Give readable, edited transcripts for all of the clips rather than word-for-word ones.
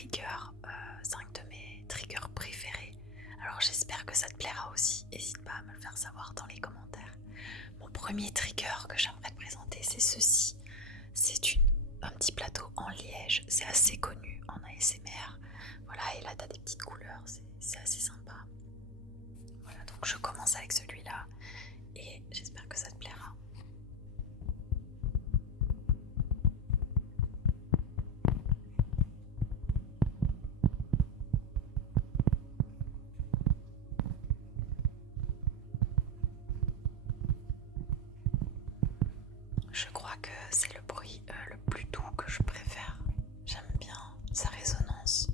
triggers, 5 de mes triggers préférés. Alors j'espère que ça te plaira aussi, n'hésite pas à me le faire savoir dans les commentaires. Mon premier trigger que j'aimerais te présenter, c'est ceci. C'est un petit plateau en liège, c'est assez connu en ASMR. Voilà, et là t'as des petites couleurs, c'est assez sympa. Voilà, donc je commence avec celui-là et j'espère que ça te plaira. Je crois que c'est le bruit le plus doux que je préfère. J'aime bien sa résonance.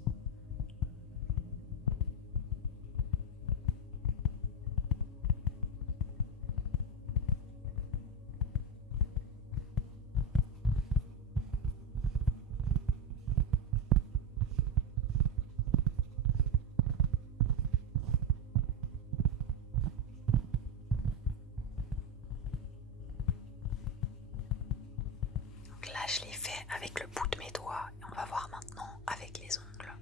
Donc là, je l'ai fait avec le bout de mes doigts et on va voir maintenant avec les ongles.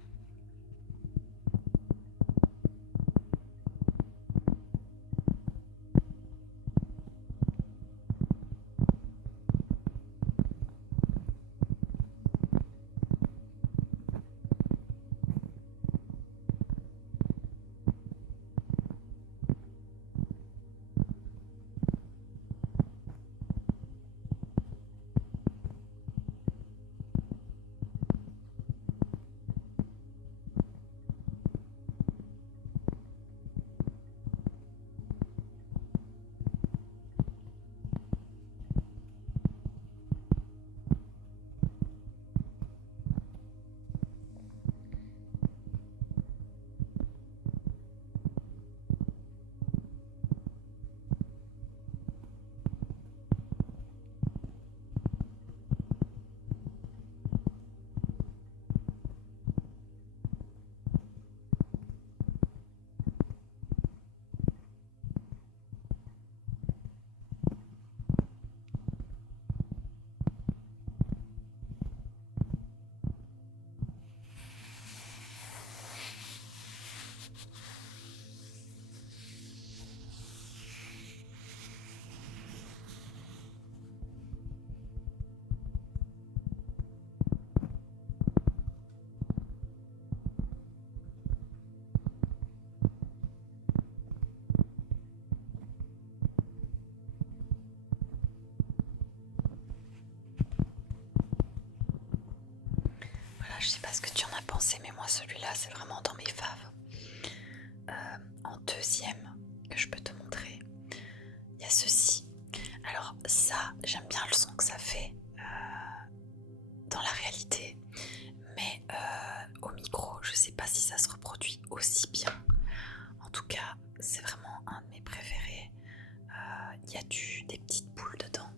Voilà, je sais pas ce que tu en as pensé, mais moi celui-là c'est vraiment dans mes faves. En deuxième que je peux te montrer, il y a ceci. Alors ça, j'aime bien le son que ça fait dans la réalité, mais au micro, je sais pas si ça se reproduit aussi bien. En tout cas, c'est vraiment un de mes préférés. Il y a des petites boules dedans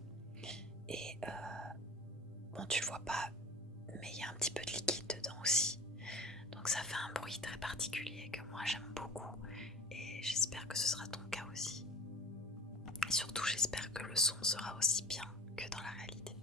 et bon, tu le vois pas, mais il y a un petit peu de liquide dedans aussi. Donc ça fait un bruit très particulier que moi j'aime beaucoup et j'espère que ce sera ton cas aussi. Et surtout, j'espère que le son sera aussi bien que dans la réalité.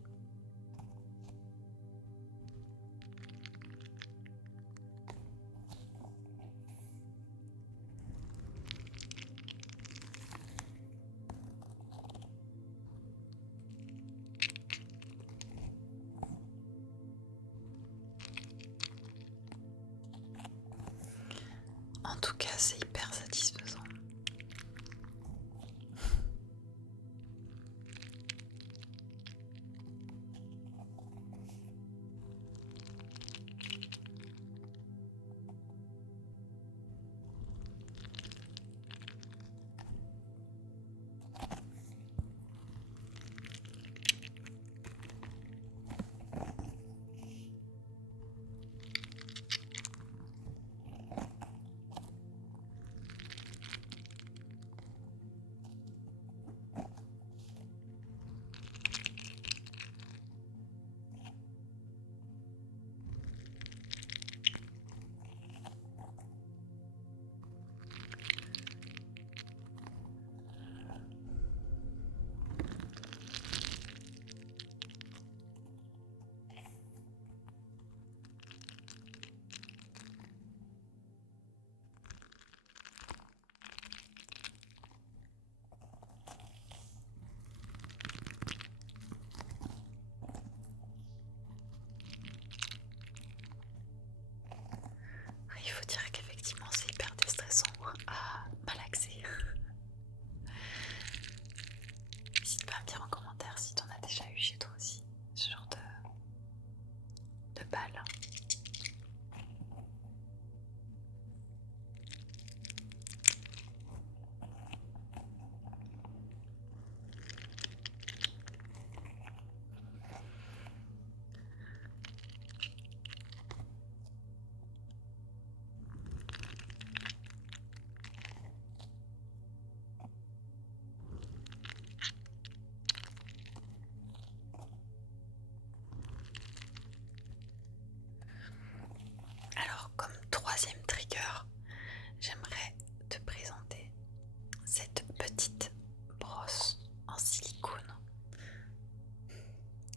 En tout cas, c'est hyper satisfaisant. faut dire qu'effectivement c'est hyper déstressant à malaxer. N'hésite pas à me dire en commentaire si t'en as déjà eu chez toi aussi, ce genre de balles. Alors, comme troisième trigger, j'aimerais te présenter cette petite brosse en silicone.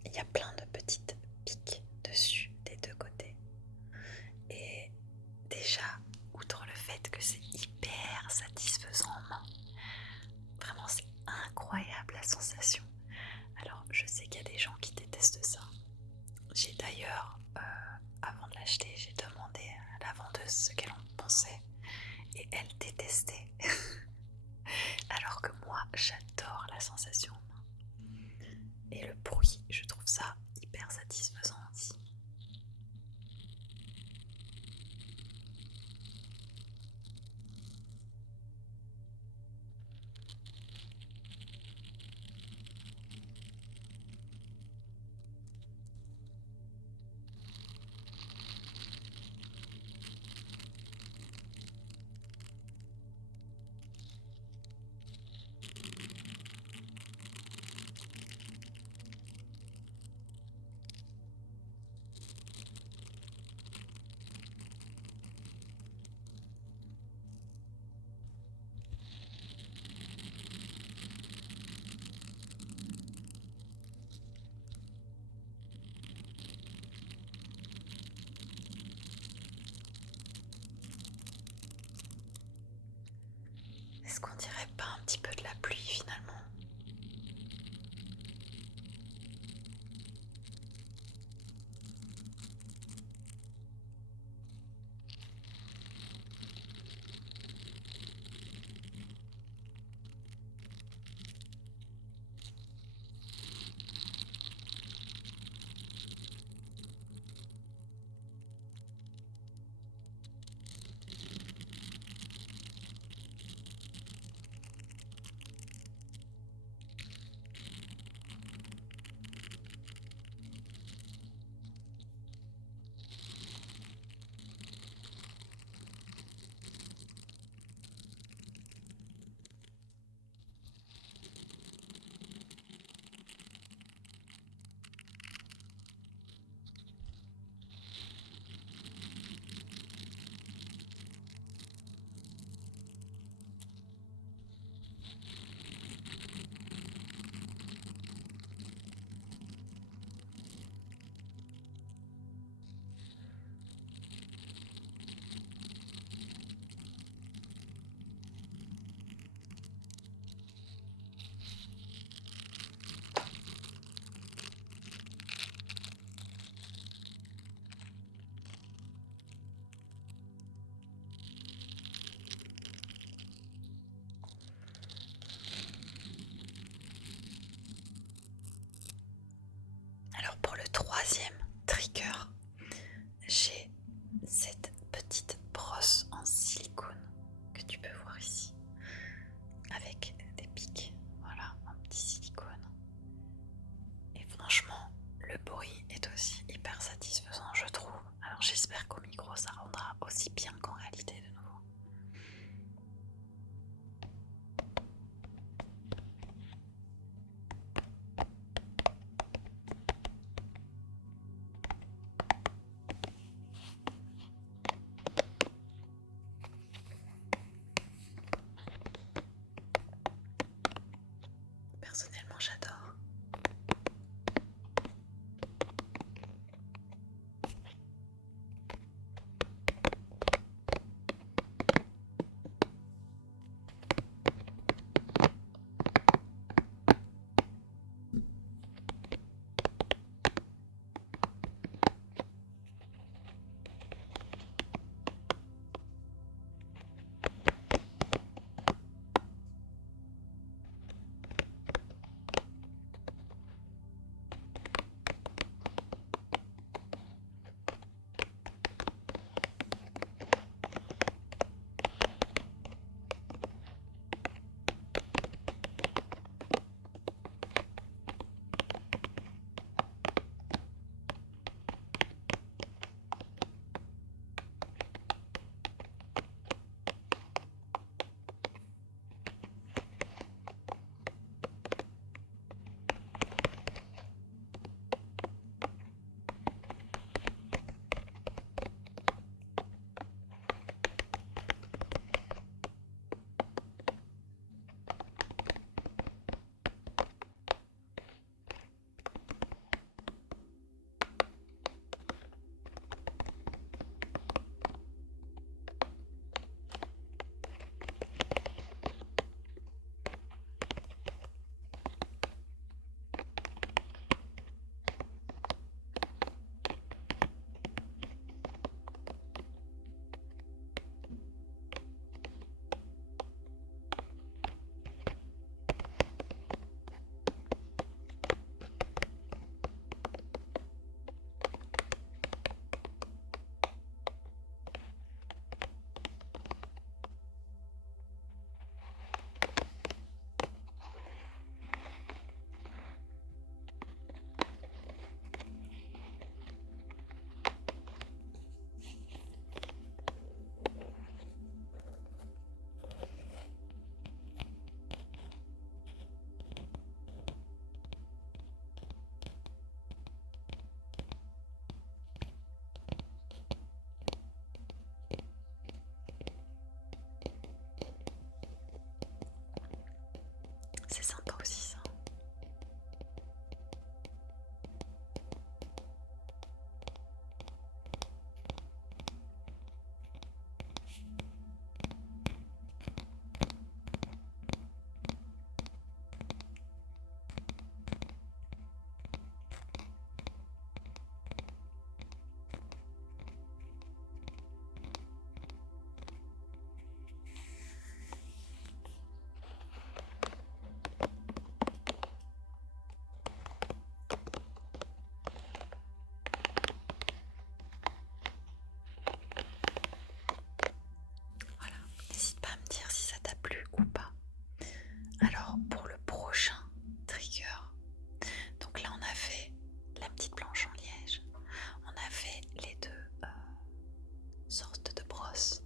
Il y a plein de petites piques dessus des deux côtés. Et déjà, outre le fait que c'est hyper satisfaisant en main, vraiment c'est incroyable la sensation. Alors, je sais qu'il y a des gens qui détestent ça. J'ai d'ailleurs, avant de l'acheter, j'ai demandé à la vendeuse ce qu'elle en pensait et elle détestait. Alors que moi, j'adore la sensation en main. Et le bruit, je trouve ça hyper satisfaisant aussi. Est-ce qu'on dirait pas un petit peu de la pluie finalement? Alors pour le troisième trigger, j'ai cette petite brosse en silicone que tu peux voir ici, avec des pics, voilà, en petit silicone. Et franchement, le bruit est aussi hyper satisfaisant, je trouve. Alors j'espère qu'au micro ça rendra aussi bien qu'en réalité de nouveau. Personnellement, j'adore. sorte de brosse.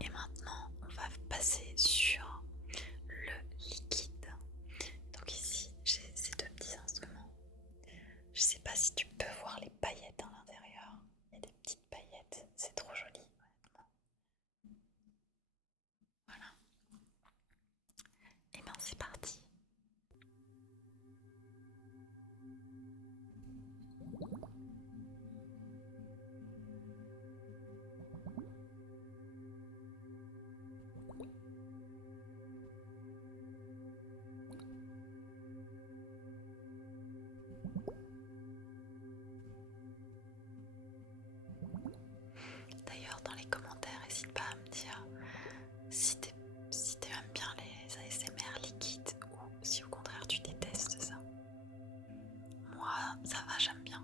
Et maintenant, on va passer sur le liquide. Donc ici, j'ai ces deux petits instruments. Je sais pas si tu peux voir les paillettes à l'intérieur. Il y a des petites paillettes, c'est trop joli. Honnêtement. Voilà. Et bien c'est parti. D'ailleurs, dans les commentaires, n'hésite pas à me dire si tu aimes bien les ASMR liquides ou si au contraire tu détestes ça. Moi, ça va, j'aime bien.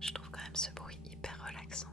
Je trouve quand même ce bruit hyper relaxant.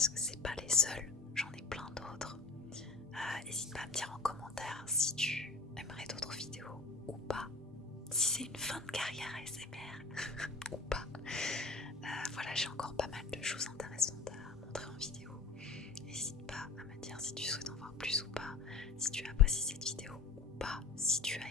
parce que c'est pas les seuls, j'en ai plein d'autres. N'hésite pas à me dire en commentaire si tu aimerais d'autres vidéos ou pas, si c'est une fin de carrière ASMR ou pas. Voilà, j'ai encore pas mal de choses intéressantes à montrer en vidéo. N'hésite pas à me dire si tu souhaites en voir plus ou pas, si tu as apprécié cette vidéo ou pas, si tu as